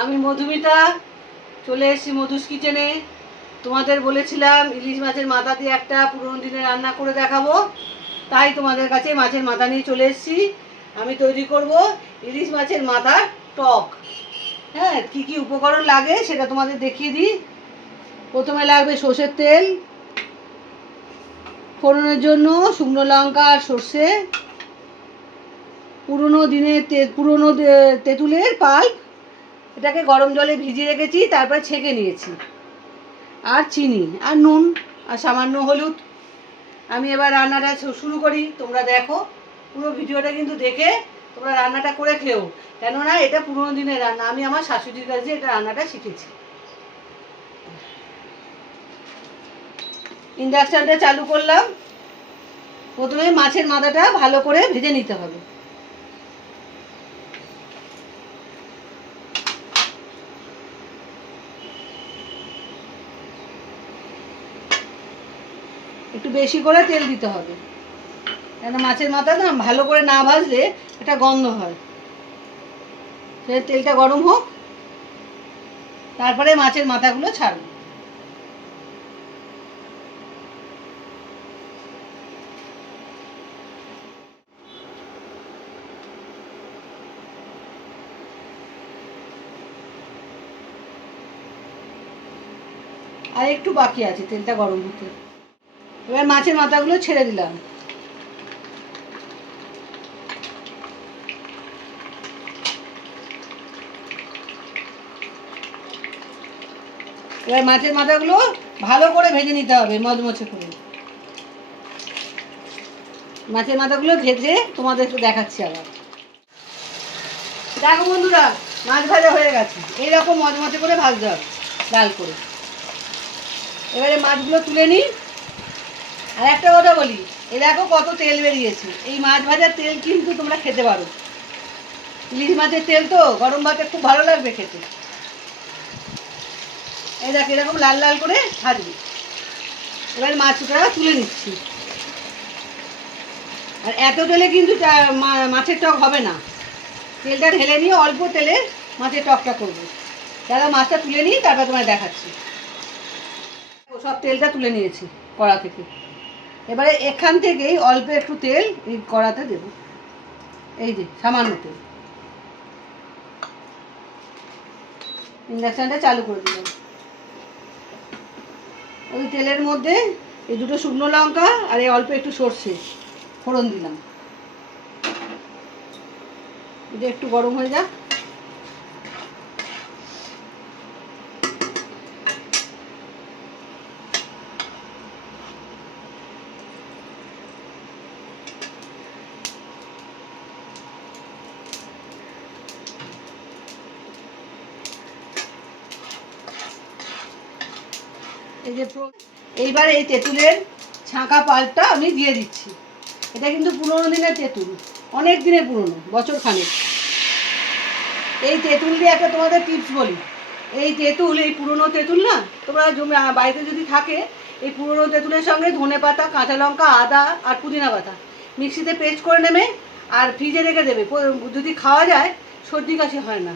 আমি মধুমিতা চলে এসেছি মধুস কিচেনে। তোমাদের বলেছিলাম ইলিশ মাছের মাথা দিয়ে একটা পুরনো দিনের রান্না করে দেখাবো, তাই তোমাদের কাছে মাছের মাথা নিয়ে চলে এসেছি। আমি তৈরি করব ইলিশ মাছের মাথার টক। হ্যাঁ, কী কী উপকরণ লাগে সেটা তোমাদের দেখিয়ে দিই। প্রথমে লাগবে সর্ষের তেল, ফোড়নের জন্য শুকনো লঙ্কা আর সর্ষে, পুরনো তেঁতুলের পাল্প, এটাকে গরম জলে ভিজিয়ে রেখেছি, তারপরে ছেঁকে নিয়েছি, আর চিনি আর নুন আর সামান্য হলুদ। আমি এবার রান্নাটা শুরু করি। তোমরা দেখো পুরো ভিডিওটা কিন্তু দেখে তোমরা রান্নাটা করে খেও, কেননা এটা পুরোনো দিনের রান্না। আমি আমার শাশুড়ির কাছে এটা রান্নাটা শিখেছি। ইন্ডাকশানটা চালু করলাম। প্রথমে মাছের মাথাটা ভালো করে ভেজে নিতে হবে। একটু বেশি করে তেল দিতে হবে, কেন মাছের মাথা না ভালো করে না ভাজলে একটা গন্ধ হয়। সে তেলটা গরম হোক, তারপরে মাছের মাথাগুলো ছাড়ব। আর একটু বাকি আছে তেলটা গরম হতে। এবার মাছের মাথাগুলো ছেড়ে দিলাম। এবার মাছের মাথাগুলো ভালো করে ভেজে নিতে হবে, মচমচে করে। মাছের মাথাগুলো ভেজে তোমাদেরকে দেখাচ্ছি আবার। দেখো বন্ধুরা, মাছ ভাজা হয়ে গেছে। এইরকম মচমচে করে ভাজতে হবে, লাল করে। এবারে মাছগুলো তুলে নিই। আর একটা কথা বলি, এই দেখো কত তেল বেরিয়েছে। এই মাছ ভাজার তেল কিন্তু তোমরা খেতে পারো। ইলিশ মাছের তেল তো গরম ভাতে খুব ভালো লাগবে খেতে। এই দেখো এরকম লাল লাল করে ভাজবে। এবার মাছটা তুলে নিচ্ছি। আর এত তেলে কিন্তু মাছের টক হবে না। তেলটা ঢেলে নিয়ে অল্প তেলে মাছের টকটা করবো। তাহলে মাছটা তুলে নিই, তারপর তোমায় দেখাচ্ছি। সব তেলটা তুলে নিয়েছি কড়া থেকে। এবারে এখান থেকেই অল্প একটু তেল এই কড়াতে দেব। এই যে সামান্য তেল। ইন্ডাকশানটা চালু করে দিলাম। ওই তেলের মধ্যে এই দুটো শুকনো লঙ্কা আর এই অল্প একটু সর্ষে ফোড়ন দিলাম। এটা একটু গরম হয়ে যাক। এই যে এইবার এই তেঁতুলের ছাঁকা পাল্পটা আমি দিয়ে দিচ্ছি। এটা কিন্তু পুরোনো দিনের তেঁতুল, অনেক দিনের পুরনো, বছর খানেক। এই তেঁতুল দিয়ে একটা তোমাদের টিপস বলি। এই তেঁতুল, এই পুরনো তেঁতুল না, তোমরা বাড়িতে যদি থাকে, এই পুরনো তেঁতুলের সঙ্গে ধনে পাতা, কাঁচা লঙ্কা, আদা আর পুদিনা পাতা মিক্সিতে পেস্ট করে নেবে আর ফ্রিজে রেখে দেবে। যদি খাওয়া যায় সর্দি কাশি হয় না।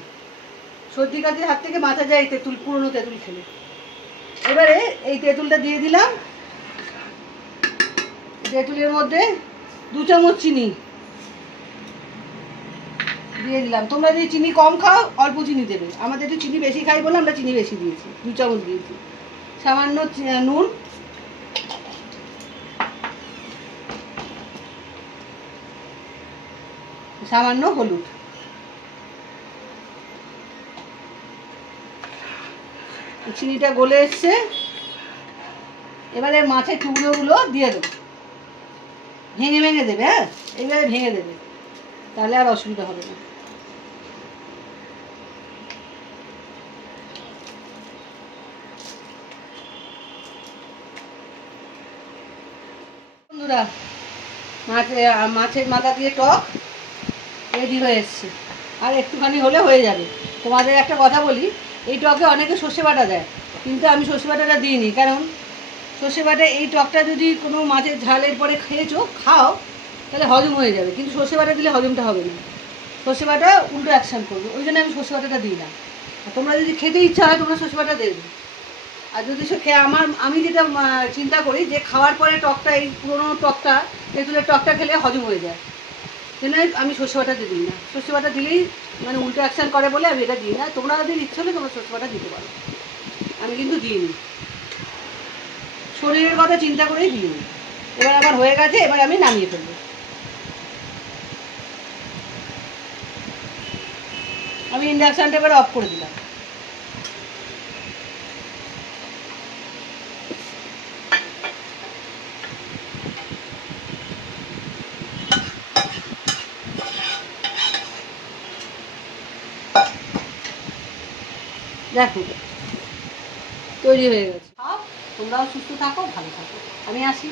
সর্দি কাশির হাত থেকে বাঁচা যায় এই তেঁতুল, পুরনো তেঁতুল খেলে। এবারে এই তেঁতুলটা দিয়ে দিলাম। তেঁতুলের মধ্যে 2 চামচ চিনি দিয়ে দিলাম। তোমরা যদি চিনি কম খাও অল্প চিনি দেবে। আমাদের একটু চিনি বেশি খাই বলে আমরা চিনি বেশি দিয়েছি, 2 চামচ দিয়েছি। সামান্য নুন, সামান্য হলুদ। চিনিটা গলে এসছে। এবারে মাছের টুকরোগুলো দিয়ে দেবো। ভেঙে ভেঙে দেবে। হ্যাঁ, এইবারে ভেঙে দেবে, তাহলে আর অসুবিধা হবে না। বন্ধুরা, মাছের মাথা দিয়ে টক রেডি হয়ে এসছে। আর একটুখানি হলে হয়ে যাবে। তোমাদের একটা কথা বলি, এই টকে অনেকে সর্ষে বাটা দেয়, কিন্তু আমি সর্ষে বাটাটা দিইনি। কারণ সর্ষে বাটা এই টকটা যদি কোনো মাছের ঝালের পরে খাও তাহলে হজম হয়ে যাবে, কিন্তু সর্ষে বাটা দিলে হজমটা হবে না। সর্ষে বাটা উল্টো অ্যাকশান করবে, ওই জন্য আমি সর্ষে বাটাটা দিই না। তোমরা যদি খেতে ইচ্ছা হয় তোমরা শসা বাটা দেবে। আর যদি আমি যেটা চিন্তা করি যে খাওয়ার পরে টকটা, এই পুরোনো টকটা, তেঁতুলের টকটা খেলে হজম হয়ে যায়, জন্য আমি সর্ষে বাটাতে দিই না। সর্ষে বাটা দিলেই মানে উল্টো অ্যাকশন করে বলে আমি এটা দিই না। তোমরা যদি ইচ্ছে হলে তোমরা সর্ষে বাটা দিতে পারো, আমি কিন্তু দিইনি, শরীরের কথা চিন্তা করেই দিইনি। এবার আমার হয়ে গেছে, এবার আমি নামিয়ে ফেলবো। আমি ইন্ডাকশানটা এবার অফ করে দিলাম। দেখো তৈরি হয়ে গেছে। খাও, তোমরাও সুস্থ থাকো, ভালো থাকো। আমি আসি।